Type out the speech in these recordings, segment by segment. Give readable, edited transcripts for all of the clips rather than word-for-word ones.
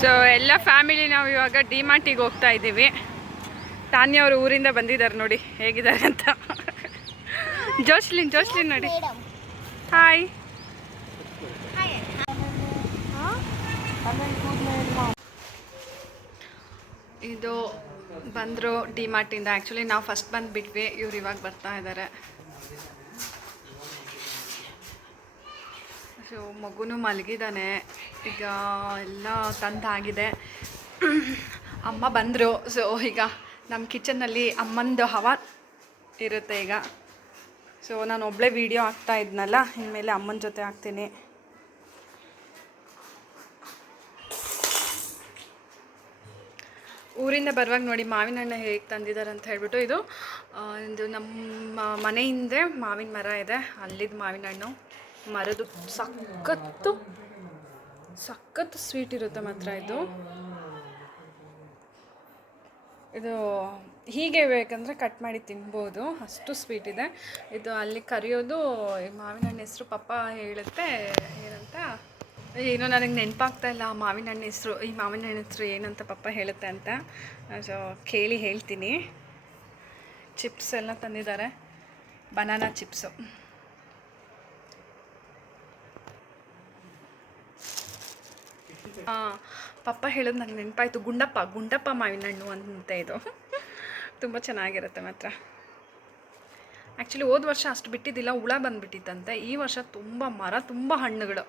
So ಎಲ್ಲ family ನಾವು ಇವಾಗ ಡಿಮಾರ್ಟಿಗೆ ಹೋಗ್ತಾ ಇದ್ದೀವಿ. ತಾನ್ಯ ಅವರು ಊರಿಂದ ಬಂದಿದ್ದಾರೆ, ನೋಡಿ ಹೇಗಿದ್ದಾರೆ ಅಂತ. ಜೋಶ್ಲಿನ್ ನೋಡಿ. ಹಾಯ್. ಇದು ಬಂದರು ಡಿಮಾರ್ಟಿಂದ. ಆ್ಯಕ್ಚುಲಿ ನಾವು ಫಸ್ಟ್ ಬಂದುಬಿಟ್ವಿ, ಇವ್ರು ಇವಾಗ ಬರ್ತಾ ಇದ್ದಾರೆ. ಸೊ ಮಗುನೂ ಮಲಗಿದ್ದಾನೆ. ಈಗ ಎಲ್ಲ ತಂದಾಗಿದೆ. ಅಮ್ಮ ಬಂದರು. ಸೊ ಈಗ ನಮ್ಮ ಕಿಚನ್ನಲ್ಲಿ ಅಮ್ಮಂದು ಹವಾ ಇರುತ್ತೆ ಈಗ. ಸೊ ನಾನು ಒಬ್ಬಳೇ ವೀಡಿಯೋ ಹಾಕ್ತಾ ಇದ್ನಲ್ಲ, ಇನ್ಮೇಲೆ ಅಮ್ಮನ ಜೊತೆ ಹಾಕ್ತೀನಿ. ಊರಿಂದ ಬರುವಾಗ ನೋಡಿ ಮಾವಿನ ಹಣ್ಣು ಹೇಗೆ ತಂದಿದ್ದಾರೆ ಅಂತ ಹೇಳ್ಬಿಟ್ಟು. ಇದು ನಮ್ಮ ಮನೆ ಹಿಂದೆ ಮಾವಿನ ಮರ ಇದೆ, ಅಲ್ಲಿದ್ದು ಮಾವಿನ ಹಣ್ಣು. ಮರದು ಸಖತ್ತು ಸ್ವೀಟ್ ಇರುತ್ತೆ ಮಾತ್ರ. ಇದು ಹೀಗೆ ಬೇಕಂದರೆ ಕಟ್ ಮಾಡಿ ತಿನ್ಬೋದು, ಅಷ್ಟು ಸ್ವೀಟ್ ಇದೆ. ಇದು ಅಲ್ಲಿ ಕರಿಯೋದು ಈ ಮಾವಿನ ಹಣ್ಣು ಹೆಸರು ಪಪ್ಪ ಹೇಳುತ್ತೆ ಏನಂತ, ಏನೋ ನನಗೆ ನೆನಪಾಗ್ತಾ ಇಲ್ಲ ಮಾವಿನ ಹಣ್ಣು ಹೆಸರು. ಈ ಮಾವಿನ ಹಣ್ಣು ಹೆಸರು ಏನಂತ ಪಪ್ಪ ಹೇಳುತ್ತೆ ಅಂತ. ಸೊ ಕೇಳಿ ಹೇಳ್ತೀನಿ. ಚಿಪ್ಸ್ ಎಲ್ಲ ತಂದಿದ್ದಾರೆ, ಬನಾನಾ ಚಿಪ್ಸು. ಪಪ್ಪ ಹೇಳೋದು ನನಗೆ ನೆನಪಾಯಿತು, ಗುಂಡಪ್ಪ ಮಾವಿನ ಹಣ್ಣು ಅಂತ. ಇದು ತುಂಬ ಚೆನ್ನಾಗಿರುತ್ತೆ ಮಾತ್ರ. ಆ್ಯಕ್ಚುಲಿ ಹೋದ ವರ್ಷ ಅಷ್ಟು ಬಿಟ್ಟಿದ್ದಿಲ್ಲ, ಹುಳ ಬಂದುಬಿಟ್ಟಿತ್ತಂತೆ. ಈ ವರ್ಷ ತುಂಬ ಹಣ್ಣುಗಳು.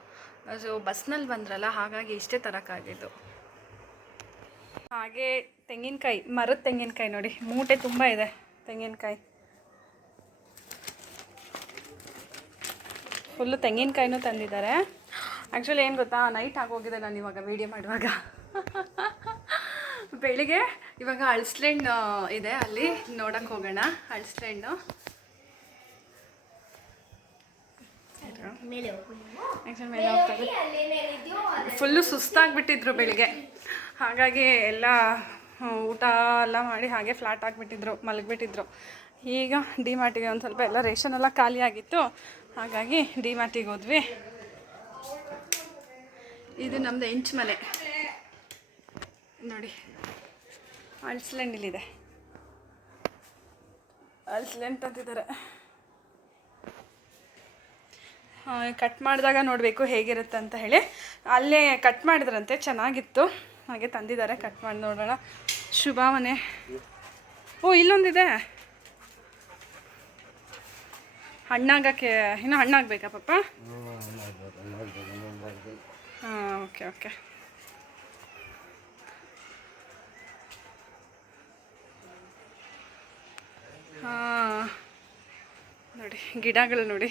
ಸೊ ಬಸ್ನಲ್ಲಿ ಬಂದ್ರಲ್ಲ, ಹಾಗಾಗಿ ಇಷ್ಟೇ ತರೋಕ್ಕಾಗಿದ್ದು. ಹಾಗೆ ತೆಂಗಿನಕಾಯಿ, ಮರದ ತೆಂಗಿನಕಾಯಿ ನೋಡಿ, ಮೂಟೆ ತುಂಬ ಇದೆ ತೆಂಗಿನಕಾಯಿ. ಫುಲ್ಲು ತೆಂಗಿನಕಾಯಿನೂ ತಂದಿದ್ದಾರೆ. ಆ್ಯಕ್ಚುಲಿ ಏನು ಗೊತ್ತಾ, ನೈಟ್ ಆಗೋಗಿದೆ ನಾನು ಇವಾಗ ವೀಡಿಯೋ ಮಾಡುವಾಗ. ಬೆಳಿಗ್ಗೆ ಇವಾಗ ಅಳ್ಸ್ಲೆಂಡ್ ಇದೆ, ಅಲ್ಲಿ ನೋಡೋಕ್ಕೆ ಹೋಗೋಣ. ಅಳ್ಸ್ಲೆಂಡು ಮೇಲೆ ಹೋಗ್ತಾರೆ. ಫುಲ್ಲು ಸುಸ್ತಾಗಿಬಿಟ್ಟಿದ್ರು ಬೆಳಿಗ್ಗೆ, ಹಾಗಾಗಿ ಎಲ್ಲ ಊಟ ಎಲ್ಲ ಮಾಡಿ ಹಾಗೆ ಫ್ಲಾಟ್ ಆಗಿಬಿಟ್ಟಿದ್ರು, ಮಲಗಿಬಿಟ್ಟಿದ್ರು. ಈಗ ಡಿಮಾರ್ಟಿಗೆ ಒಂದು ಸ್ವಲ್ಪ ಎಲ್ಲ ರೇಷನ್ ಎಲ್ಲ ಖಾಲಿ ಆಗಿತ್ತು, ಹಾಗಾಗಿ ಡಿಮಾರ್ಟಿಗೆ ಹೋದ್ವಿ. ಇದು ನಮ್ಮದು ಹೆಂಚು ಮನೆ ನೋಡಿ, ಅಳ್ಸ್ಲೆಂಡ್ ಇಲ್ಲಿದೆ. ಅಳ್ಸ್ಲೆಂಡ್ ತಂದಿದ್ದಾರೆ. ಕಟ್ ಮಾಡಿದಾಗ ನೋಡಬೇಕು ಹೇಗಿರುತ್ತೆ ಅಂತ ಹೇಳಿ. ಅಲ್ಲೇ ಕಟ್ ಮಾಡಿದ್ರಂತೆ, ಚೆನ್ನಾಗಿತ್ತು, ಹಾಗೆ ತಂದಿದ್ದಾರೆ. ಕಟ್ ಮಾಡಿ ನೋಡೋಣ. ಶುಭ ಮನೆ. ಓ, ಇಲ್ಲೊಂದಿದೆ ಹಣ್ಣಾಗಕ್ಕೆ. ಇನ್ನೂ ಹಣ್ಣಾಗಬೇಕಾ ಪಪ್ಪ? ಹಾಂ, ಓಕೆ. ಹಾಂ ನೋಡಿ, ಗಿಡಗಳು ನೋಡಿ,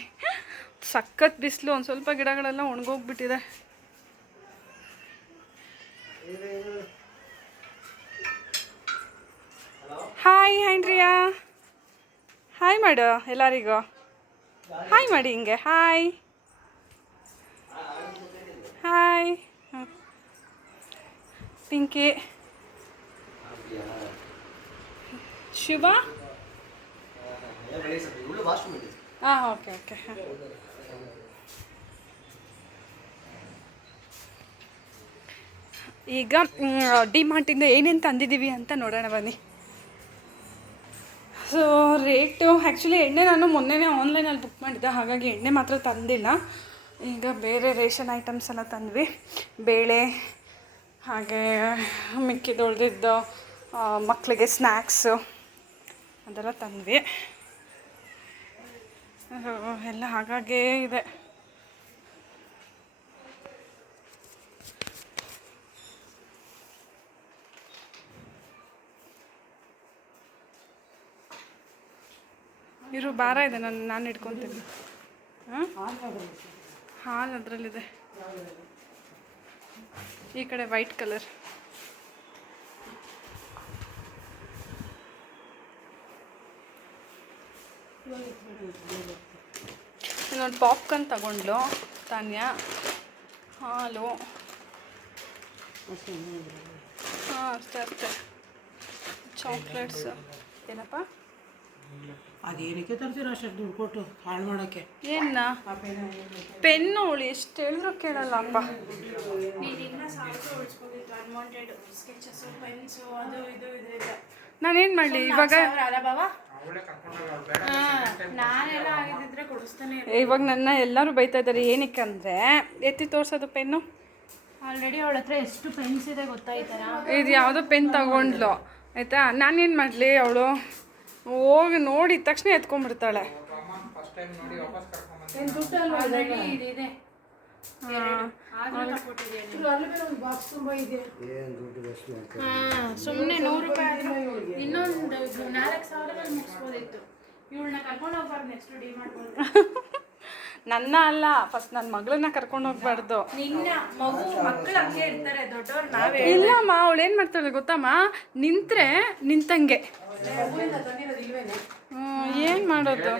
ಸಖತ್ ಬಿಸಿಲು. ಒಂದು ಸ್ವಲ್ಪ ಗಿಡಗಳೆಲ್ಲ ಒಣಗೋಗ್ಬಿಟ್ಟಿದೆ. ಹಾಯ್ ಆಂಡ್ರಿಯಾ, ಹಾಯ್ ಮಾಡು ಎಲ್ಲರಿಗೂ. ಹಾಯ್ ಮಾಡಿ ಹಿಂಗೆ. ಹಾಯ್. ಪಿಂಕಿ, ಶಿವ. ಹಾಂ, ಓಕೆ. ಈಗ ಡಿಮಾರ್ಟಿಂದ ಏನೇನು ತಂದಿದ್ದೀವಿ ಅಂತ ನೋಡೋಣ ಬನ್ನಿ. ಸೊ ರೇಟು, ಆ್ಯಕ್ಚುಲಿ ಎಣ್ಣೆ ನಾನು ಮೊನ್ನೆನೇ ಆನ್ಲೈನಲ್ಲಿ ಬುಕ್ ಮಾಡಿದ್ದೆ, ಹಾಗಾಗಿ ಎಣ್ಣೆ ಮಾತ್ರ ತಂದಿಲ್ಲ. ಈಗ ಬೇರೆ ರೇಷನ್ ಐಟಮ್ಸ್ ಎಲ್ಲ ತಂದ್ವಿ. ಬೇಳೆ, ಹಾಗೆ ಮಿಕ್ಕಿದೊಳ್ದಿದ್ದು ಮಕ್ಕಳಿಗೆ ಸ್ನ್ಯಾಕ್ಸು ಅದೆಲ್ಲ ತಂದ್ವಿ. ಎಲ್ಲ ಹಾಗಾಗೇ ಇದೆ. ಇರು, ಭಾರ ಇದೆ, ನಾನು ಹಿಡ್ಕೊತೀನಿ. ಹಾಲು ಅದರಲ್ಲಿದೆ. ಈ ಕಡೆ ವೈಟ್ ಕಲರ್. ಇನ್ನೊಂದು ಪಾಪ್ಕಾರ್ನ್ ತಗೊಂಡ್ಲು ತಾನ್ಯ. ಹಾಲು, ಹಾಂ ಅಷ್ಟೇ. ಚಾಕ್ಲೇಟ್ಸ್ ಏನಪ್ಪ, ಅದೇನಕ್ಕೆ ತರ್ತೀರ ಅಷ್ಟು ದುಡ್ಡು ಕೊಟ್ಟು ಹಾಳು ಮಾಡೋಕ್ಕೆ? ಏನ ಪೆನ್ನು ಅವಳು ಎಷ್ಟು ಹೇಳಿದ್ರು ಕೇಳಲ್ಲ ಅಪ್ಪ. ನಾನೇನು ಮಾಡಲಿ ಇವಾಗ? ಇವಾಗ ನನ್ನ ಎಲ್ಲರೂ ಬೈತಾ ಇದ್ದಾರೆ. ಏನಕ್ಕೆ ಅಂದರೆ ಎತ್ತಿ ತೋರಿಸೋದು ಪೆನ್ನು. ಆಲ್ರೆಡಿ ಅವಳ ಹತ್ರ ಎಷ್ಟು ಪೆನ್ಸ್ ಇದೆ ಗೊತ್ತಾಯ್ತಾರ. ಇದು ಯಾವುದೋ ಪೆನ್ ತಗೊಂಡ್ಲು ಆಯಿತಾ. ನಾನೇನು ಮಾಡಲಿ, ಅವಳು ಹೋಗಿ ನೋಡಿದ ತಕ್ಷಣ ಎತ್ಕೊಂಡ್ಬಿಡ್ತಾಳೆ. ಸುಮ್ಮನೆ 100 ರೂಪಾಯಿ ಇನ್ನೊಂದು 4,000 ಮುಗಿಸ್ಬೋದಿತ್ತು. ಇವಳನ್ನ ಕರ್ಕೊಂಡು ಹೋಗ್ಬಾರ್ದು, ನೆಕ್ಸ್ಟ್ ಡಿ ಮಾಡ್ಬೋದು. ನನ್ನ ಅಲ್ಲ, ಫಸ್ಟ್ ನನ್ನ ಮಗಳನ್ನ ಕರ್ಕೊಂಡು ಹೋಗ್ಬಾರ್ದು. ನಿನ್ನ ಮಕ್ಕಳು ಹಂಗೆ ಇರ್ತಾರೆ, ದೊಡ್ಡವ್ರು ನಾವೇ. ಇಲ್ಲಮ್ಮ, ಅವಳು ಏನು ಮಾಡ್ತಾಳೆ ಗೊತ್ತಮ್ಮ, ನಿಂತ್ರೆ ನಿಂತಂಗೆ. ಏನು ಮಾಡೋದು?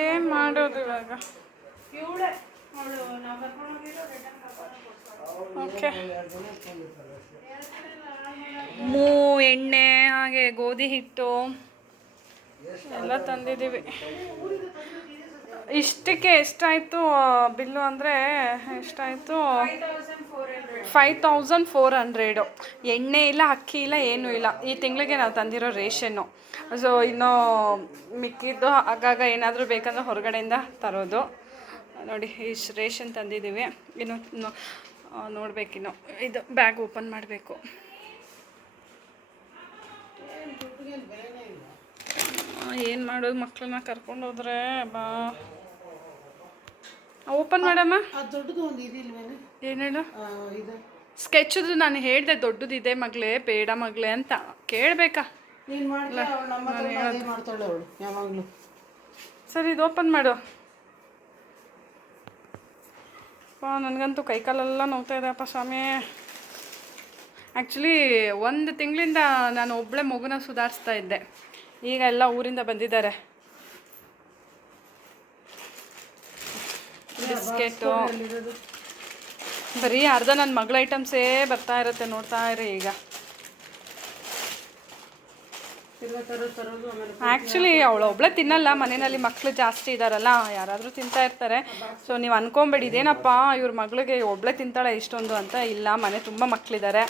ಏನು ಮಾಡೋದು ಇವಾಗ? ಓಕೆ, ಎಣ್ಣೆ ಹಾಗೆ ಗೋಧಿ ಹಿಟ್ಟು ಎಲ್ಲ ತಂದಿದ್ದೀವಿ. ಇಷ್ಟಕ್ಕೆ ಎಷ್ಟಾಯಿತು ಬಿಲ್ಲು ಅಂದರೆ ಎಷ್ಟಾಯಿತು? 5,400. ಎಣ್ಣೆ ಇಲ್ಲ, ಅಕ್ಕಿ ಇಲ್ಲ, ಏನೂ ಇಲ್ಲ. ಈ ತಿಂಗಳಿಗೆ ನಾವು ತಂದಿರೋ ರೇಷನ್ನು. ಸೊ ಇನ್ನೂ ಮಿಕ್ಕಿದ್ದು ಆಗಾಗ ಏನಾದರೂ ಬೇಕಂದ್ರೆ ಹೊರಗಡೆಯಿಂದ ತರೋದು. ನೋಡಿ, ಇಷ್ಟು ರೇಷನ್ ತಂದಿದ್ದೀವಿ. ಇನ್ನು ನೋಡಬೇಕಿನ್ನು. ಇದು ಬ್ಯಾಗ್ ಓಪನ್ ಮಾಡಬೇಕು. ಏನು ಮಾಡೋದು, ಮಕ್ಕಳನ್ನ ಕರ್ಕೊಂಡು ಹೋದ್ರೆ ಬಾ. ಓಪನ್ ಮಾಡಮ್ಮ. ದೊಡ್ಡದು ಒಂದು ಇದಿಲ್ವೇನು? ಏನು ಹೇಳು? ಇದು ಸ್ಕೆಚ್ದು ನಾನು ಹೇಳಿದೆ, ದೊಡ್ಡದಿದೆ ಮಗಳೇ, ಬೇಡ ಮಗಳೇ ಅಂತ. ಕೇಳಬೇಕಾ? ನೀನು ಮಾಡ್ತಾಳೆ, ನಮ್ಮ ಹತ್ರ ಮಾಡ್ತಾಳೆ ಅವಳು ಯಾವಾಗಲೂ. ಸರಿ, ಇದು ಓಪನ್ ಮಾಡು. ನನಗಂತೂ ಕೈಕಾಲೆಲ್ಲ ನೋವ್ತಾ ಇದೆಯಪ್ಪ ಸ್ವಾಮಿ. ಆ್ಯಕ್ಚುಲಿ 1 ತಿಂಗಳಿಂದ ನಾನು ಒಬ್ಬಳೇ ಮಗುನ ಸುಧಾರಿಸ್ತಾ ಇದ್ದೆ. ಈಗ ಎಲ್ಲ ಊರಿಂದ ಬಂದಿದ್ದಾರೆ. ಬಿಸ್ಕೆಟು ಬರೀ ಅರ್ಧ ನನ್ನ ಮಗಳ ಐಟಮ್ಸೇ ಬರ್ತಾ ಇರುತ್ತೆ, ನೋಡ್ತಾ ಇರಿ. ಈಗ ಆ್ಯಕ್ಚುಲಿ ಅವಳು ಒಬ್ಬಳೇ ತಿನ್ನಲ್ಲ, ಮನೆಯಲ್ಲಿ ಮಕ್ಕಳು ಜಾಸ್ತಿ ಇದ್ದಾರಲ್ಲ, ಯಾರಾದರೂ ತಿಂತಾ ಇರ್ತಾರೆ. ಸೊ ನೀವು ಅನ್ಕೊಂಬೇಡಿ ಇದೇನಪ್ಪ ಇವ್ರ ಮಗಳಿಗೆ ಒಬ್ಬಳೇ ತಿಂತಾಳೆ ಇಷ್ಟೊಂದು ಅಂತ. ಇಲ್ಲ, ಮನೆ ತುಂಬ ಮಕ್ಕಳಿದ್ದಾರೆ.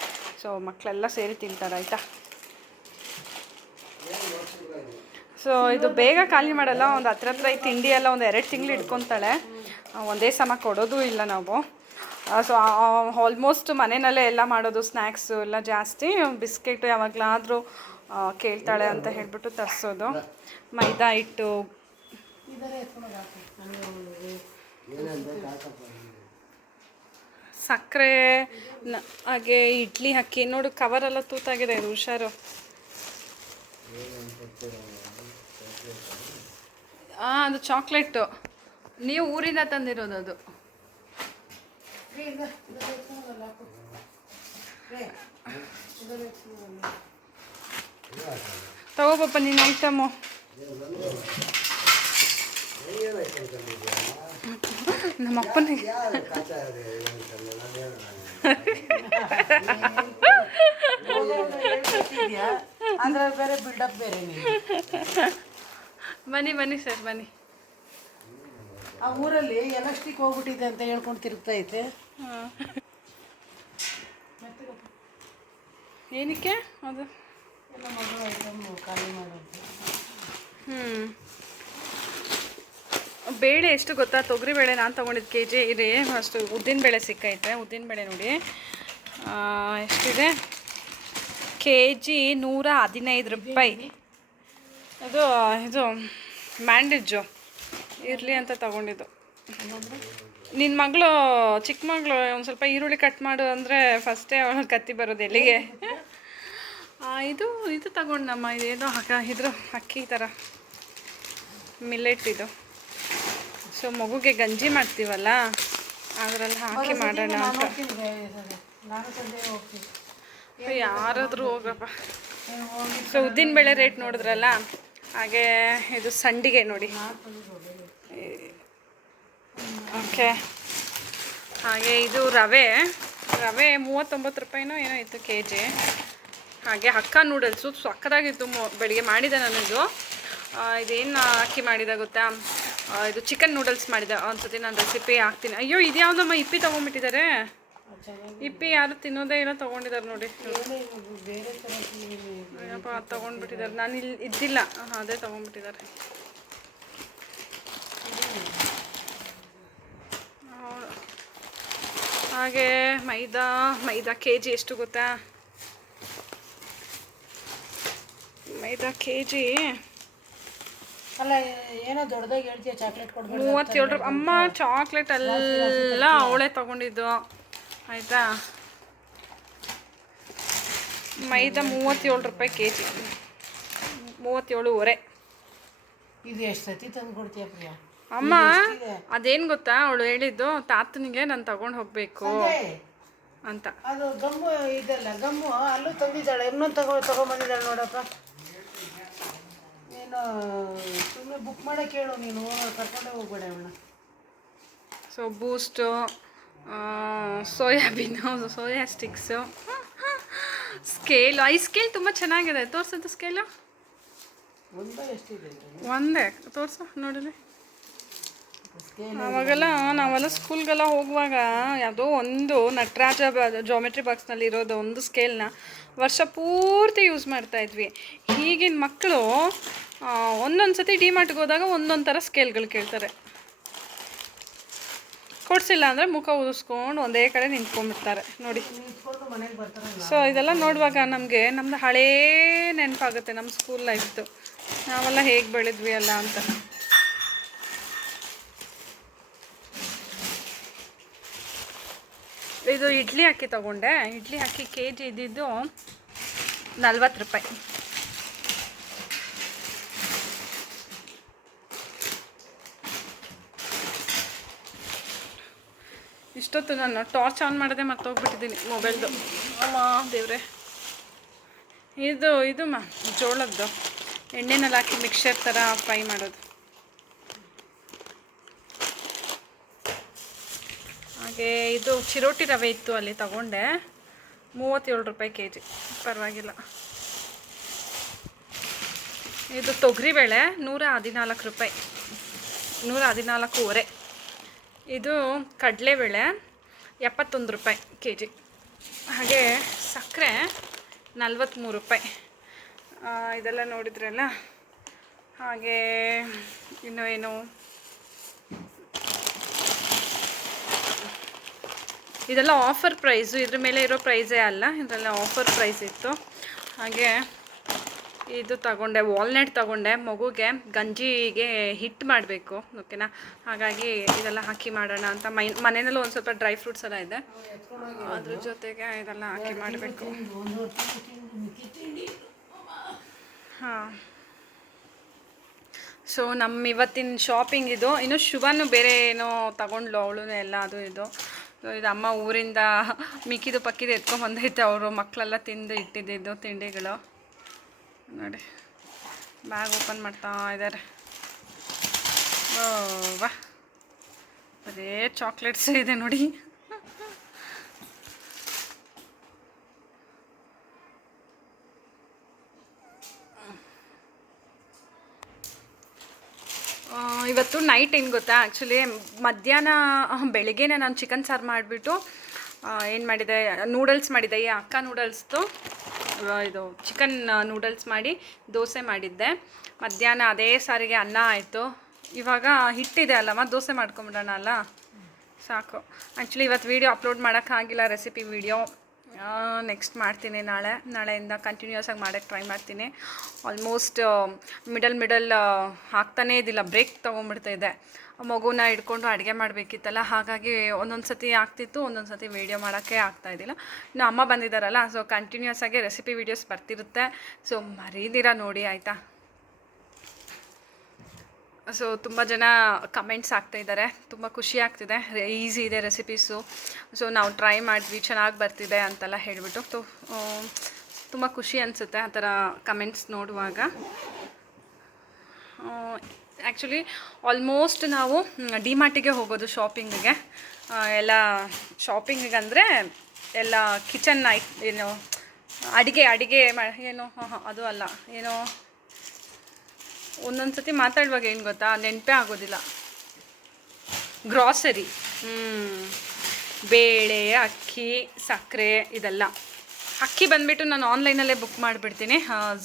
ಸೊ ಮಕ್ಕಳೆಲ್ಲ ಸೇರಿ ತಿಂತಾರೆ, ಆಯಿತಾ. ಸೊ ಇದು ಬೇಗ ಖಾಲಿ ಮಾಡಲ್ಲ. ಒಂದು ಹತ್ರ ಈ ತಿಂಡಿ ಎಲ್ಲ ಒಂದು 2 ತಿಂಗಳು ಇಟ್ಕೊತಾಳೆ. ಒಂದೇ ಸಮ ಕೊಡೋದು ಇಲ್ಲ ನಾವು. ಸೊ ಆಲ್ಮೋಸ್ಟ್ ಮನೆಯಲ್ಲೇ ಎಲ್ಲ ಮಾಡೋದು. ಸ್ನ್ಯಾಕ್ಸು ಎಲ್ಲ ಜಾಸ್ತಿ. ಬಿಸ್ಕೆಟು ಯಾವಾಗಲಾದರೂ ಕೇಳ್ತಾಳೆ ಅಂತ ಹೇಳಿಬಿಟ್ಟು ತರಿಸೋದು. ಮೈದಾ ಹಿಟ್ಟು, ಸಕ್ಕರೆ, ಹಾಗೆ ಇಡ್ಲಿ ಅಕ್ಕಿ. ನೋಡು, ಕವರೆಲ್ಲ ತೂತಾಗಿದೆ, ಇದು ಹುಷಾರು. ಅದು ಚಾಕ್ಲೇಟು, ನೀವು ಊರಿಂದ ತಂದಿರೋದು ಅದು. ತಗೋಬಪ್ಪ ನೀನು ಐಟಮು. ನಮ್ಮ ಅಪ್ಪನಿಗೆ ಬೇರೆ ಬಿಲ್ಡಪ್ ಬೇರೆ. ಬನ್ನಿ ಸರ್, ಬನ್ನಿ. ಆ ಊರಲ್ಲಿ ಎಲಾಸ್ಟಿಕ್ ಹೋಗ್ಬಿಟ್ಟಿದೆ ಅಂತ ಹೇಳ್ಕೊಂಡು ತಿರುಗ್ತಾ ಐತೆ. ಏನಕ್ಕೆ ಅದು? ಎಲ್ಲ ಮಗಳು ಐಟಮ್ ಖಾಲಿ ಮಾಡೋದು. ಬೇಳೆ ಎಷ್ಟು ಗೊತ್ತಾ? ತೊಗರಿಬೇಳೆ ನಾನು ತೊಗೊಂಡಿದ್ದು kg ಇರಿ. ಅಷ್ಟು ಉದ್ದಿನಬೇಳೆ ಸಿಕ್ಕೈತೆ. ಉದ್ದಿನಬೇಳೆ ನೋಡಿ ಎಷ್ಟಿದೆ? kg 115 ರೂಪಾಯಿ. ಇದು ಮ್ಯಾಂಡೇಜು ಇರಲಿ ಅಂತ ತೊಗೊಂಡಿದ್ದು. ನಿನ್ನ ಮಗಳು, ಚಿಕ್ಕ ಮಗಳು, ಒಂದು ಸ್ವಲ್ಪ ಈರುಳ್ಳಿ ಕಟ್ ಮಾಡು ಅಂದರೆ ಫಸ್ಟೇ ಅವಳು ಕತ್ತಿ ಬರೋದು ಎಲ್ಲಿಗೆ. ಇದು ತಗೊಂಡಮ್ಮ. ಇದೇನೋ ಇದ್ರ ಅಕ್ಕಿ ಥರ ಮಿಲ್ಲೆಟ್ ಇದು. ಸೊ ಮಗುಗೆ ಗಂಜಿ ಮಾಡ್ತೀವಲ್ಲ, ಅದರಲ್ಲಿ ಹಾಕಿ ಮಾಡೋಣ ಅಂತ. ಯಾರಾದರೂ ಹೋಗಪ್ಪ. ಸೊ ಉದ್ದಿನಬೇಳೆ ರೇಟ್ ನೋಡಿದ್ರಲ್ಲ, ಹಾಗೆ ಇದು ಸಂಡಿಗೆ ನೋಡಿ. ಓಕೆ, ಹಾಗೆ ಇದು ರವೆ 39 ರೂಪಾಯಿನೋ ಏನೋ ಇತ್ತು kg. ಹಾಗೆ ಹಕ್ಕ ನೂಡಲ್ಸು ಸಕ್ಕತ್ತಾಗಿತ್ತು. ಬೆಳಿಗ್ಗೆ ಮಾಡಿದೆ ನಾನಿದು. ಇದೇನು ಹಾಕಿ ಮಾಡಿದೆ ಗೊತ್ತಾ, ಇದು ಚಿಕನ್ ನೂಡಲ್ಸ್ ಮಾಡಿದೆ. ಒಂದ್ಸತಿ ನಾನು ರೆಸಿಪಿ ಹಾಕ್ತೀನಿ. ಅಯ್ಯೋ ಇದು ಯಾವುದಮ್ಮ ಇಪ್ಪಿ ತೊಗೊಂಡ್ಬಿಟ್ಟಿದ್ದಾರೆ. ಇಪ್ಪಿ ಯಾರು ತಿನ್ನೋದೇ ಇಲ್ಲ, ತೊಗೊಂಡಿದ್ದಾರೆ ನೋಡಿ. ಬೇರೆ ಥರ ಅಯ್ಯಪ್ಪ ಅದು ತೊಗೊಂಡ್ಬಿಟ್ಟಿದ್ದಾರೆ. ನಾನು ಇಲ್ಲಿ ಇದ್ದಿಲ್ಲ, ಅದೇ ತೊಗೊಂಡ್ಬಿಟ್ಟಿದ್ದಾರೆ. ಹಾಗೆ ಮೈದಾ kg ಎಷ್ಟು ಗೊತ್ತಾ? ಮೈದಾ kg ಅಲ್ಲ ಏನೋ ದೊಡ್ಡದಾಗಿ ಹೇಳ್ತೀಯ, ಚಾಕ್ಲೇಟ್ ಕೊಡ್ಬೇಡ. 37 ರೂಪಾಯಿ. ಅಮ್ಮ ಚಾಕ್ಲೇಟ್ ಎಲ್ಲ ಅವಳೇ ತೊಗೊಂಡಿದ್ದು ಆಯಿತಾ. ಮೈದಾ 37 ರೂಪಾಯಿ kg, 37.5. ಇದು ಎಷ್ಟು ಸತಿ ತಂದು ಕೊಡ್ತೀಯ ಪ್ರಿಯಾ? ಅಮ್ಮ ಅದೇನು ಗೊತ್ತಾ, ಅವಳು ಹೇಳಿದ್ದು ತಾತನಿಗೆ ನಾನು ತಗೊಂಡು ಹೋಗಬೇಕು ಅಂತ. ಅದು ಗಮ್ಮು ಇದೆಲ್ಲ ಗಮ್ಮು ಅಲ್ಲೂ ತಂದಿದ್ದಾಳೆ, ಇನ್ನೊಂದು ತಗೊಂಬಂದಿದ್ದಾಳೆ ನೋಡಪ್ಪ. ನೀನು ಸುಮ್ಮನೆ ಬುಕ್ ಮಾಡೋಕೆ ಹೇಳು, ನೀನು ಕರ್ಕೊಂಡೇ ಹೋಗ್ಬೇಡ ಅವಳನ್ನ. So boost, soya sticks, scale. ಈ ಸ್ಕೇಲ್ ತುಂಬ ಚೆನ್ನಾಗಿದೆ. ತೋರಿಸೋದು ಸ್ಕೇಲು ಎಷ್ಟಿದೆ? ಒಂದೇ ತೋರಿಸು ನೋಡಿದೆ. ಅವಾಗೆಲ್ಲ ನಾವೆಲ್ಲ ಸ್ಕೂಲ್ಗೆಲ್ಲ ಹೋಗುವಾಗ ಯಾವುದೋ ಒಂದು ನಟರಾಜ ಜಾಮೆಟ್ರಿ ಬಾಕ್ಸ್ನಲ್ಲಿ ಇರೋದು ಒಂದು ಸ್ಕೇಲ್ನ ವರ್ಷ ಪೂರ್ತಿ ಯೂಸ್ ಮಾಡ್ತಾಯಿದ್ವಿ. ಈಗಿನ ಮಕ್ಕಳು ಒಂದೊಂದು ಸತಿ ಡಿಮಾರ್ಟ್ಗೆ ಹೋದಾಗ ಒಂದೊಂದು ಥರ ಸ್ಕೇಲ್ಗಳು ಕೇಳ್ತಾರೆ. ಕೊಡಿಸಿಲ್ಲ ಅಂದರೆ ಮುಖ ಉದಿಸ್ಕೊಂಡು ಒಂದೇ ಕಡೆ ನಿಂತ್ಕೊಂಡ್ಬಿಡ್ತಾರೆ ನೋಡಿ. ಸೊ ಇದೆಲ್ಲ ನೋಡುವಾಗ ನಮಗೆ ನಮ್ಮದು ಹಳೇ ನೆನಪಾಗುತ್ತೆ, ನಮ್ಮ ಸ್ಕೂಲ್ ಲೈಫ್ದು. ನಾವೆಲ್ಲ ಹೇಗೆ ಬೆಳೆದ್ವಿ ಅಲ್ಲ ಅಂತ. ಇದು ಇಡ್ಲಿ ಅಕ್ಕಿ ತೊಗೊಂಡೆ. ಇಡ್ಲಿ ಅಕ್ಕಿ kg ಇದ್ದಿದ್ದು 40 ರೂಪಾಯಿ. ಇಷ್ಟೊತ್ತು ನಾನು ಟಾರ್ಚ್ ಆನ್ ಮಾಡದೆ ಮರ್ತೋಗ್ಬಿಟ್ಟಿದ್ದೀನಿ ಮೊಬೈಲ್ದು. ಅಮ್ಮ ದೇವ್ರೆ. ಇದು ಜೋಳದ್ದು ಎಣ್ಣೆನಲ್ಲಿ ಹಾಕಿ ಮಿಕ್ಸರ್ ಥರ ಫ್ರೈ ಮಾಡೋದು. ಹಾಗೆ ಇದು ಚಿರೋಟಿ ರವೆ ಇತ್ತು, ಅಲ್ಲಿ ತಗೊಂಡೆ. 37 ರೂಪಾಯಿ kg, ಪರವಾಗಿಲ್ಲ. ಇದು ತೊಗರಿಬೇಳೆ 114 ರೂಪಾಯಿ, 114.5. ಇದು ಕಡಲೆಬೇಳೆ 71 ರೂಪಾಯಿ kg. ಹಾಗೆ ಸಕ್ಕರೆ 43 ರೂಪಾಯಿ. ಇದೆಲ್ಲ ನೋಡಿದ್ರಲ್ಲ. ಹಾಗೆ ಇನ್ನು ಏನು, ಇದೆಲ್ಲ ಆಫರ್ ಪ್ರೈಸು, ಇದ್ರ ಮೇಲೆ ಇರೋ ಪ್ರೈಸೇ ಅಲ್ಲ, ಇದೆಲ್ಲ ಆಫರ್ ಪ್ರೈಸ್ ಇತ್ತು. ಹಾಗೆ ಇದು ತಗೊಂಡೆ, ವಾಲ್ನಟ್ ತಗೊಂಡೆ. ಮಗುಗೆ ಗಂಜಿಗೆ ಹಿಟ್ಟು ಮಾಡಬೇಕು, ಓಕೆನಾ. ಹಾಗಾಗಿ ಇದೆಲ್ಲ ಹಾಕಿ ಮಾಡೋಣ ಅಂತ. ಮನೆಯಲ್ಲೂ ಒಂದು ಸ್ವಲ್ಪ ಡ್ರೈ ಫ್ರೂಟ್ಸ್ ಎಲ್ಲ ಇದೆ, ಅದ್ರ ಜೊತೆಗೆ ಇದೆಲ್ಲ ಹಾಕಿ ಮಾಡಬೇಕು. ಹಾಂ, ಸೊ ನಮ್ಮ ಇವತ್ತಿನ ಶಾಪಿಂಗ್ ಇದು. ಇನ್ನು ಶುಭನೂ ಬೇರೆ ಏನೋ ತಗೊಂಡ್ಲು, ಅವಳು ಎಲ್ಲ ಅದು ಇದು. ಇದು ಅಮ್ಮ ಊರಿಂದ ಮಿಕ್ಕಿದು ಪಕ್ಕಿದು ಎತ್ಕೊಂಡ್ಬಂದೈತೆ. ಅವರು ಮಕ್ಕಳೆಲ್ಲ ತಿಂದು ಇಟ್ಟಿದ್ದು ತಿಂಡಿಗಳು ನೋಡಿ. ಬ್ಯಾಗ್ ಓಪನ್ ಮಾಡ್ತಾ ಇದ್ದಾರೆ. ವಾ, ಅದೇ ಚಾಕ್ಲೇಟ್ಸ್ ಇದೆ ನೋಡಿ. ಇವತ್ತು ನೈಟ್ ಏನು ಗೊತ್ತಾ, ಆ್ಯಕ್ಚುಲಿ ಮಧ್ಯಾಹ್ನ ಬೆಳಗ್ಗೆನೇ ನಾನು ಚಿಕನ್ ಸಾರು ಮಾಡಿಬಿಟ್ಟು ಏನು ಮಾಡಿದೆ, ನೂಡಲ್ಸ್ ಮಾಡಿದ್ದೆ. ಈ ಅಕ್ಕ ನೂಡಲ್ಸ್ದು ಇದು ಚಿಕನ್ ನೂಡಲ್ಸ್ ಮಾಡಿ ದೋಸೆ ಮಾಡಿದ್ದೆ. ಮಧ್ಯಾಹ್ನ ಅದೇ ಸಾರಿಗೆ ಅನ್ನ ಆಯಿತು. ಇವಾಗ ಹಿಟ್ಟಿದೆ ಅಲ್ಲಮ್ಮ, ದೋಸೆ ಮಾಡ್ಕೊಂಬಿಡೋಣ ಅಲ್ಲ, ಸಾಕು. ಆ್ಯಕ್ಚುಲಿ ಇವತ್ತು ವೀಡಿಯೋ ಅಪ್ಲೋಡ್ ಮಾಡೋಕ್ಕಾಗಿಲ್ಲ, ರೆಸಿಪಿ ವೀಡಿಯೋ. ನೆಕ್ಸ್ಟ್ ಮಾಡ್ತೀನಿ, ನಾಳೆಯಿಂದ ಕಂಟಿನ್ಯೂಸ್ ಆಗಿ ಮಾಡೋಕ್ಕೆ ಟ್ರೈ ಮಾಡ್ತೀನಿ. ಆಲ್ಮೋಸ್ಟ್ ಮಿಡಲ್ ಹಾಕ್ತಾನೇ ಇದ್ದಿಲ್ಲ, ಬ್ರೇಕ್ ತೊಗೊಂಡ್ಬಿಡ್ತಾಯಿದ್ದೆ. ಮಗುನ ಹಿಡ್ಕೊಂಡು ಅಡುಗೆ ಮಾಡಬೇಕಿತ್ತಲ್ಲ, ಹಾಗಾಗಿ ಒಂದೊಂದು ಸತಿ ಆಗ್ತಿತ್ತು, ಒಂದೊಂದು ಸತಿ ವೀಡಿಯೋ ಮಾಡೋಕ್ಕೆ ಆಗ್ತಾಯಿದ್ದಿಲ್ಲ. ಇನ್ನು ಅಮ್ಮ ಬಂದಿದ್ದಾರಲ್ಲ, ಸೊ ಕಂಟಿನ್ಯೂಸ್ ಆಗಿ ರೆಸಿಪಿ ವೀಡಿಯೋಸ್ ಬರ್ತಿರುತ್ತೆ. ಸೊ ಮರೀದಿರ ನೋಡಿ ಆಯಿತಾ. ಸೊ ತುಂಬ ಜನ ಕಮೆಂಟ್ಸ್ ಆಗ್ತಾಯಿದ್ದಾರೆ, ತುಂಬ ಖುಷಿ ಆಗ್ತಿದೆ. ಈಸಿ ಇದೆ ರೆಸಿಪೀಸು. ಸೊ ನಾವು ಟ್ರೈ ಮಾಡಿದ್ವಿ, ಚೆನ್ನಾಗಿ ಬರ್ತಿದೆ ಅಂತೆಲ್ಲ ಹೇಳಿಬಿಟ್ಟು ತುಂಬ ಖುಷಿ ಅನಿಸುತ್ತೆ ಆ ಥರ ಕಮೆಂಟ್ಸ್ ನೋಡುವಾಗ. ಆ್ಯಕ್ಚುಲಿ ಆಲ್ಮೋಸ್ಟ್ ನಾವು ಡಿಮಾರ್ಟಿಗೆ ಹೋಗೋದು ಶಾಪಿಂಗಿಗೆ. ಎಲ್ಲ ಶಾಪಿಂಗಿಗೆ ಅಂದರೆ ಎಲ್ಲ ಕಿಚನ್ ಏನು ಅಡುಗೆ ಏನು ಅದು ಅಲ್ಲ, ಏನೋ ಒಂದೊಂದು ಸತಿ ಮಾತಾಡುವಾಗ ಏನು ಗೊತ್ತಾ, ನೆನಪೇ ಆಗೋದಿಲ್ಲ. ಗ್ರಾಸರಿ, ಬೇಳೆ, ಅಕ್ಕಿ, ಸಕ್ಕರೆ, ಇದೆಲ್ಲ. ಅಕ್ಕಿ ಬಂದುಬಿಟ್ಟು ನಾನು ಆನ್ಲೈನಲ್ಲೇ ಬುಕ್ ಮಾಡಿಬಿಡ್ತೀನಿ.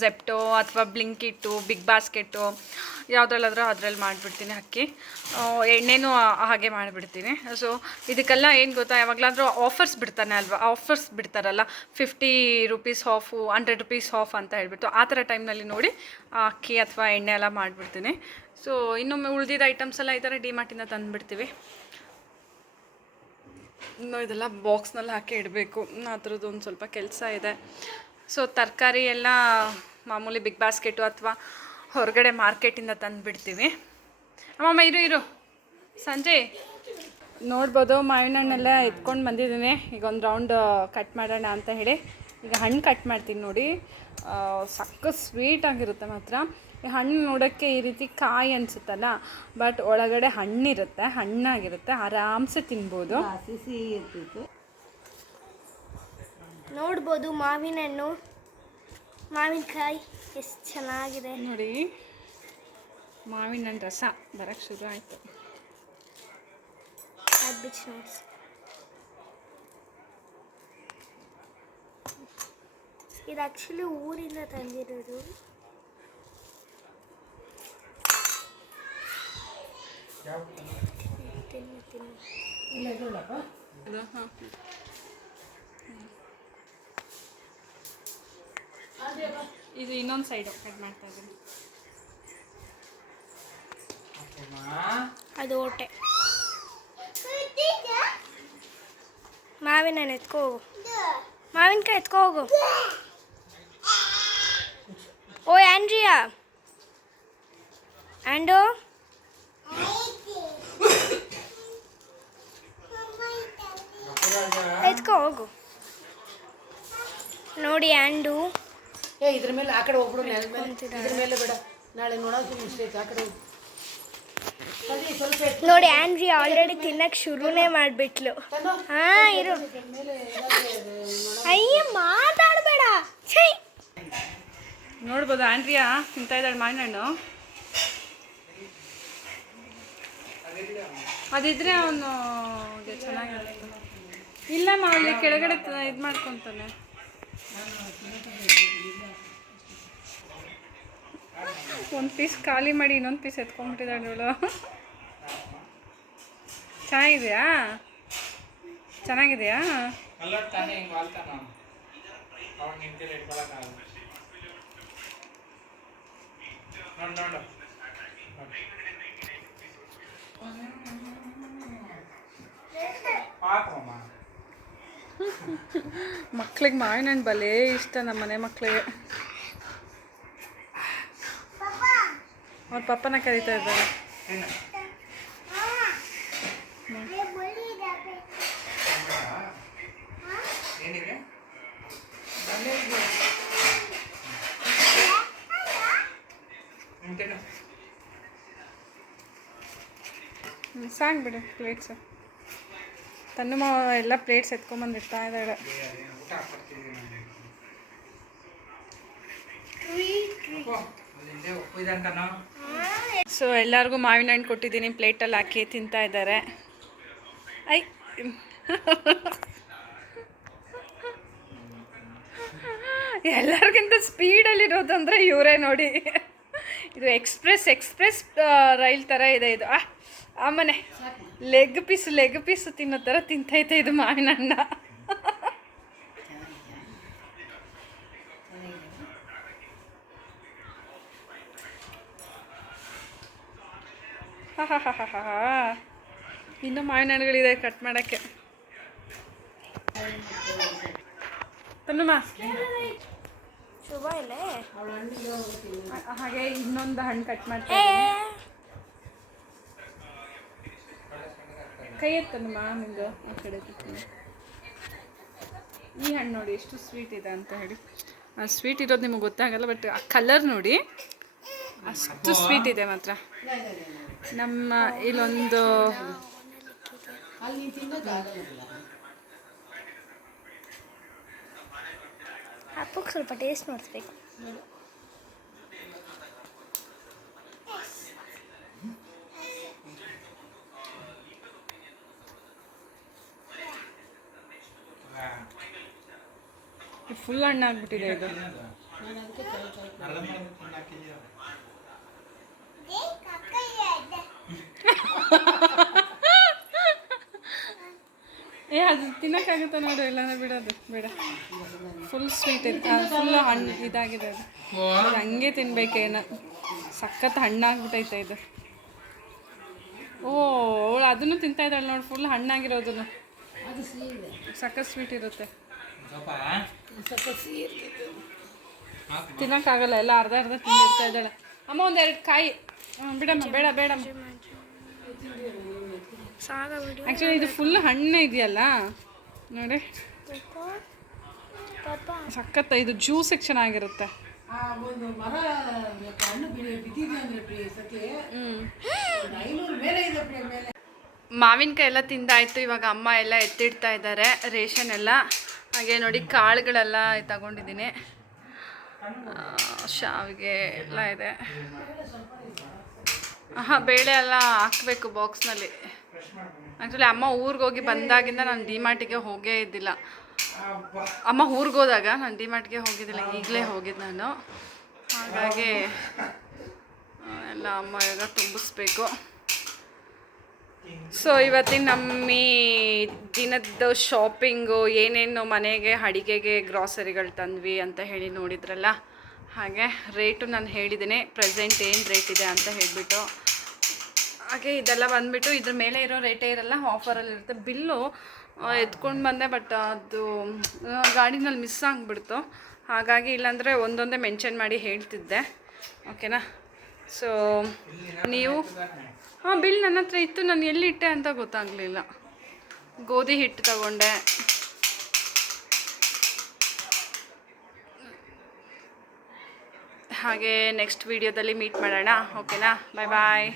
ಝೆಪ್ಟೋ ಅಥವಾ ಬ್ಲಿಂಕಿಟ್ಟು, ಬಿಗ್ ಬಾಸ್ಕೆಟು, ಯಾವುದ್ರಲ್ಲಾದ್ರೂ ಅದ್ರಲ್ಲಿ ಮಾಡಿಬಿಡ್ತೀನಿ ಅಕ್ಕಿ. ಎಣ್ಣೆನೂ ಹಾಗೆ ಮಾಡಿಬಿಡ್ತೀನಿ. ಸೊ ಇದಕ್ಕೆಲ್ಲ ಏನು ಗೊತ್ತಾ, ಯಾವಾಗಲಾದರೂ ಆಫರ್ಸ್ ಬಿಡ್ತಾರಲ್ಲ, 50 ರೂಪೀಸ್ ಆಫು, 100 ರೂಪೀಸ್ ಆಫ್ ಅಂತ ಹೇಳ್ಬಿಟ್ಟು, ಆ ಥರ ಟೈಮ್ನಲ್ಲಿ ನೋಡಿ ಅಕ್ಕಿ ಅಥವಾ ಎಣ್ಣೆ ಎಲ್ಲ ಮಾಡಿಬಿಡ್ತೀನಿ. ಸೊ ಇನ್ನೊಮ್ಮೆ ಉಳಿದಿದ್ದ ಐಟಮ್ಸ್ ಎಲ್ಲ ಈ ಥರ ಡಿಮಾರ್ಟಿಂದ ತಂದುಬಿಡ್ತೀವಿ. ಇನ್ನು ಇದೆಲ್ಲ ಬಾಕ್ಸ್ನಲ್ಲಿ ಹಾಕಿ ಇಡಬೇಕು, ಆ ಥರದ್ದು ಒಂದು ಸ್ವಲ್ಪ ಕೆಲಸ ಇದೆ. ಸೊ ತರಕಾರಿ ಎಲ್ಲ ಮಾಮೂಲಿ ಬಿಗ್ ಬಾಸ್ಕೆಟು ಅಥವಾ ಹೊರಗಡೆ ಮಾರ್ಕೆಟಿಂದ ತಂದುಬಿಡ್ತೀವಿ. ಅಮ್ಮಮ್ಮ ಇರು ಸಂಜೆ ನೋಡ್ಬೋದು, ಮಾವಿನ ಹಣ್ಣೆಲ್ಲ ಎತ್ಕೊಂಡು ಬಂದಿದ್ದೀನಿ. ಈಗ ಒಂದು ರೌಂಡ್ ಕಟ್ ಮಾಡೋಣ ಅಂತ ಹೇಳಿ ಈಗ ಹಣ್ಣು ಕಟ್ ಮಾಡ್ತೀನಿ. ನೋಡಿ ಸಕ್ಕ ಸ್ವೀಟಾಗಿರುತ್ತೆ ಮಾತ್ರ. ಈ ಹಣ್ಣು ನೋಡೋಕ್ಕೆ ಈ ರೀತಿ ಕಾಯಿ ಅನಿಸುತ್ತಲ್ಲ, ಬಟ್ ಒಳಗಡೆ ಹಣ್ಣಿರುತ್ತೆ, ಹಣ್ಣಾಗಿರುತ್ತೆ, ಆರಾಮ್ಸೆ ತಿನ್ಬೋದು. ನೋಡ್ಬೋದು ಮಾವಿನ ಹಣ್ಣು, ಮಾವಿನಕಾಯಿ ಎಷ್ಟು ಚೆನ್ನಾಗಿದೆ ನೋಡಿ. ಮಾವಿನ ಹಣ್ಣು ರಸ ಬರೋಕ್ಕೆ ಶುರು ಆಯಿತು. ಇದು ಆ್ಯಕ್ಚುಲಿ ಊರಿಂದ ತಂದಿರೋದು. ಇದು ಇನ್ನೊಂದು ಸೈಡು ಕಟ್ ಮಾಡ್ತಾ ಇದ್ದೀನಿ. ಅದು ಹೊಟ್ಟೆ. ಮಾವಿನ ಹಣ್ಣು ಎತ್ಕೋ ಹೋಗು, ಮಾವಿನಕಾಯಿ ಎತ್ಕೋ ಹೋಗು. ಓ ಆಂಡ್ರಿಯಾ, ಆಂಡೋ ಎತ್ಕೋ ಹೋಗು. ನೋಡಿ ಆಂಡು ಇದ್ರ ಮೇಲೆ ಆ ಕಡೆ ಹೋಗ್ಬಿಡು, ಇದ್ರ ಮೇಲೆ ಬೇಡ, ನಾಳೆ ನೋಡೋದು ಮಿಸ್ಟೇಕ್. ಆ ಕಡೆ ನೋಡಿ ಆಂಡ್ರಿ ಆಲ್ರೆಡಿ ತಿನ್ನಕ್ಕೆ ಶುರುನೇ ಮಾಡಿಬಿಟ್ಲು. ಹಾಂ ಇರು, ಅಯ್ಯ ಮಾತಾಡಬೇಡ. ಛೈ, ನೋಡ್ಬೋದು ಆಂಡ್ರಿಯಾ ತಿಂತಾ ಇದ್ದಾಳೆ ಮಾವಿನ ಹಣ್ಣು. ಅದಿದ್ರೆ ಅವನು ಚೆನ್ನಾಗಿರುತ್ತೆ. ಇಲ್ಲ ಅಲ್ಲಿ ಕೆಳಗಡೆ ಇದು ಮಾಡ್ಕೊತಾನೆ. ಒಂದು ಪೀಸ್ ಖಾಲಿ ಮಾಡಿ ಇನ್ನೊಂದು ಪೀಸ್ ಎತ್ಕೊಂಡ್ಬಿಟ್ಟಿದ್ದಾಳೆ ಇವಳು. ಚೆನ್ನಾಗಿದೆಯಾ? ಮಕ್ಳಿಗೆ ಮಾವಿನ ಹಣ್ಣು ಬಲೇ ಇಷ್ಟ, ನಮ್ಮ ಮನೆ ಮಕ್ಕಳಿಗೆ. ಅವ್ರ ಪಪ್ಪನ ಕರೀತಾ ಇದ್ದಾರೆ. ಸಾಕು ಬಿಡು ಪ್ಲೇಟ್ಸು. ತನ್ನ ಎಲ್ಲ ಪ್ಲೇಟ್ಸ್ ಎತ್ಕೊಂಬಂದಿರ್ತಾ ಇದ್ದಾಳೆ. ಸೊ ಎಲ್ಲರಿಗೂ ಮಾವಿನ ಹಣ್ಣು ಕೊಟ್ಟಿದ್ದೀನಿ, ಪ್ಲೇಟಲ್ಲಿ ಹಾಕಿ ತಿಂತಾ ಇದ್ದಾರೆ. ಐ ಎಲ್ಲರಿಗಿಂತ ಸ್ಪೀಡಲ್ಲಿರೋದಂದರೆ ಇವರೇ ನೋಡಿ. ಇದು ಎಕ್ಸ್ಪ್ರೆಸ್ ರೈಲ್ ಥರ ಇದೆ ಇದು. ಆಮನೆ ಲೆಗ್ ಪೀಸು ತಿನ್ನೋ ಥರ ತಿಂತೈತೆ ಇದು ಮಾವಿನ ಹಣ್ಣ. ಇನ್ನೂ ಮಾವಿನ ಹಣ್ಣುಗಳಿದೆ ಕಟ್ ಮಾಡೋಕ್ಕೆ. ತನ್ನಮ್ಮ ಶುಭ ಇಲ್ಲೇ ಹಾಗೆ ಇನ್ನೊಂದು ಹಣ್ಣು ಕಟ್ ಮಾಡ್ತಾ ಕೈ ಎತ್ತನಮ್ಮ ನಿಂದು ಆ ಕಡೆ. ಈ ಹಣ್ಣು ನೋಡಿ ಎಷ್ಟು ಸ್ವೀಟ್ ಇದೆ ಅಂತ ಹೇಳಿ. ಸ್ವೀಟ್ ಇರೋದು ನಿಮಗೆ ಗೊತ್ತಾಗಲ್ಲ, ಬಟ್ ಆ ಕಲರ್ ನೋಡಿ ಅಷ್ಟು ಸ್ವೀಟ್ ಇದೆ ಮಾತ್ರ. ನಮ್ಮ ಇಲ್ಲೊಂದು ಅಲ್ಲಿ ನೀನು ತಿನ್ನೋಕ್ಕಾಗಲ್ಲ. ಹಪ್ಪಕ್ಕೆ ಸ್ವಲ್ಪ ಟೇಸ್ಟ್ ನೋಡಿಸ್ಬೇಕು. ಫುಲ್ ಹಣ್ಣಾಗ್ಬಿಟ್ಟಿದೆ ಇದು. ನಾನು ಅದಕ್ಕೆ ಅದು ತಿನ್ನೋಕ್ಕಾಗುತ್ತೆ ನೋಡು, ಇಲ್ಲಾಂದ್ರೆ ಬಿಡೋದು ಬೇಡ. ಫುಲ್ ಸ್ವೀಟ್ ಇದೆ, ಫುಲ್ ಹಣ್ಣು ಇದಾಗಿದೆ ಅದು. ಇದು ಹಂಗೆ ತಿನ್ಬೇಕೇನ, ಸಖತ್ ಹಣ್ಣಾಗ್ಬಿಟ್ಟೈತೆ ಇದು. ಓ ಅವಳು ಅದನ್ನು ತಿಂತಾ ಇದ್ದಾಳೆ ನೋಡಿ, ಫುಲ್ ಹಣ್ಣಾಗಿರೋದನ್ನು. ಅದು ಸಿಹಿ ಇದೆ, ಸಖತ್ ಸ್ವೀಟ್ ಇರುತ್ತೆ, ಸ್ವಲ್ಪ ಸಿಹಿ ಇರ್ತಿತ್ತು. ತಿನ್ನೋಕ್ಕಾಗಲ್ಲ, ಎಲ್ಲ ಅರ್ಧ ಅರ್ಧ ತಿಂದಿರ್ತಾ ಇದ್ದಾಳೆ. ಅಮ್ಮ ಒಂದೆರಡು ಕಾಯಿ ಬಿಡಮ್ಮ, ಬೇಡ ಬೇಡಮ್ಮ. ಆ್ಯಕ್ಚುಲಿ ಇದು ಫುಲ್ ಹಣ್ಣೆ ಇದೆಯಲ್ಲ ನೋಡಿ, ಸಖತ್ ಇದು ಜ್ಯೂಸಿಗೆ ಚೆನ್ನಾಗಿರುತ್ತೆ. ಆ ಒಂದು ಮರ ಹಣ್ಣು ಬಿದ್ದಿದೆ ಅಂದರೆ ಸತಿ 500 ಮೇಲೆ ಇದೆ ಮೇಲೆ. ಮಾವಿನಕಾಯಿ ಎಲ್ಲ ತಿಂದಾಯಿತು. ಇವಾಗ ಅಮ್ಮ ಎಲ್ಲ ಎತ್ತಿಡ್ತಾ ಇದ್ದಾರೆ ರೇಷನ್ ಎಲ್ಲ. ಹಾಗೆ ನೋಡಿ ಕಾಳುಗಳೆಲ್ಲ ತಗೊಂಡಿದ್ದೀನಿ, ಶಾವಿಗೆ ಎಲ್ಲ ಇದೆ. ಬೇಳೆ ಎಲ್ಲ ಹಾಕಬೇಕು ಬಾಕ್ಸ್ನಲ್ಲಿ. ಆ್ಯಕ್ಚುಲಿ ಅಮ್ಮ ಊರಿಗೆ ಹೋಗಿ ಬಂದಾಗಿಂದ ನಾನು ಡಿಮಾರ್ಟಿಗೆ ಹೋಗೇ ಇದ್ದಿಲ್ಲ. ಅಮ್ಮ ಊರಿಗೆ ಹೋದಾಗ ನಾನು ಡಿಮಾರ್ಟ್ಗೆ ಹೋಗಿದ್ದಿಲ್ಲ, ಈಗಲೇ ಹೋಗಿದ್ದು ನಾನು. ಹಾಗಾಗಿ ಎಲ್ಲ ಅಮ್ಮ ಇವಾಗ ತುಂಬಿಸ್ಬೇಕು. ಸೊ ಇವತ್ತಿನ ನಮ್ಮ ದಿನದ ಶಾಪಿಂಗು, ಏನೇನು ಮನೆಗೆ ಅಡಿಗೆಗೆ ಗ್ರಾಸರಿಗಳು ತಂದ್ವಿ ಅಂತ ಹೇಳಿ ನೋಡಿದ್ರಲ್ಲ, ಹಾಗೆ ರೇಟು ನಾನು ಹೇಳಿದ್ದೀನಿ, ಪ್ರೆಸೆಂಟ್ ಏನು ರೇಟ್ ಇದೆ ಅಂತ ಹೇಳಿಬಿಟ್ಟು. ಹಾಗೆ ಇದೆಲ್ಲ ಬಂದುಬಿಟ್ಟು ಇದ್ರ ಮೇಲೆ ಇರೋ ರೇಟೇ ಇರಲ್ಲ, ಆಫರಲ್ಲಿರುತ್ತೆ. ಬಿಲ್ಲು ಎತ್ಕೊಂಡು ಬಂದೆ, ಬಟ್ ಅದು ಗಾಡಿನಲ್ಲಿ ಮಿಸ್ ಆಗಿಬಿಡ್ತು. ಹಾಗಾಗಿ ಇಲ್ಲಾಂದರೆ ಒಂದೊಂದೇ ಮೆನ್ಷನ್ ಮಾಡಿ ಹೇಳ್ತಿದ್ದೆ, ಓಕೆನಾ. ಸೊ ನೀವು ಬಿಲ್ ನನ್ನ ಹತ್ರ ಇತ್ತು, ನಾನು ಎಲ್ಲಿಟ್ಟೆ ಅಂತ ಗೊತ್ತಾಗಲಿಲ್ಲ. ಗೋಧಿ ಹಿಟ್ಟು ತಗೊಂಡೆ. ಹಾಗೆ ನೆಕ್ಸ್ಟ್ ವೀಡಿಯೋದಲ್ಲಿ ಮೀಟ್ ಮಾಡೋಣ, ಓಕೆನಾ. ಬಾಯ್ ಬಾಯ್.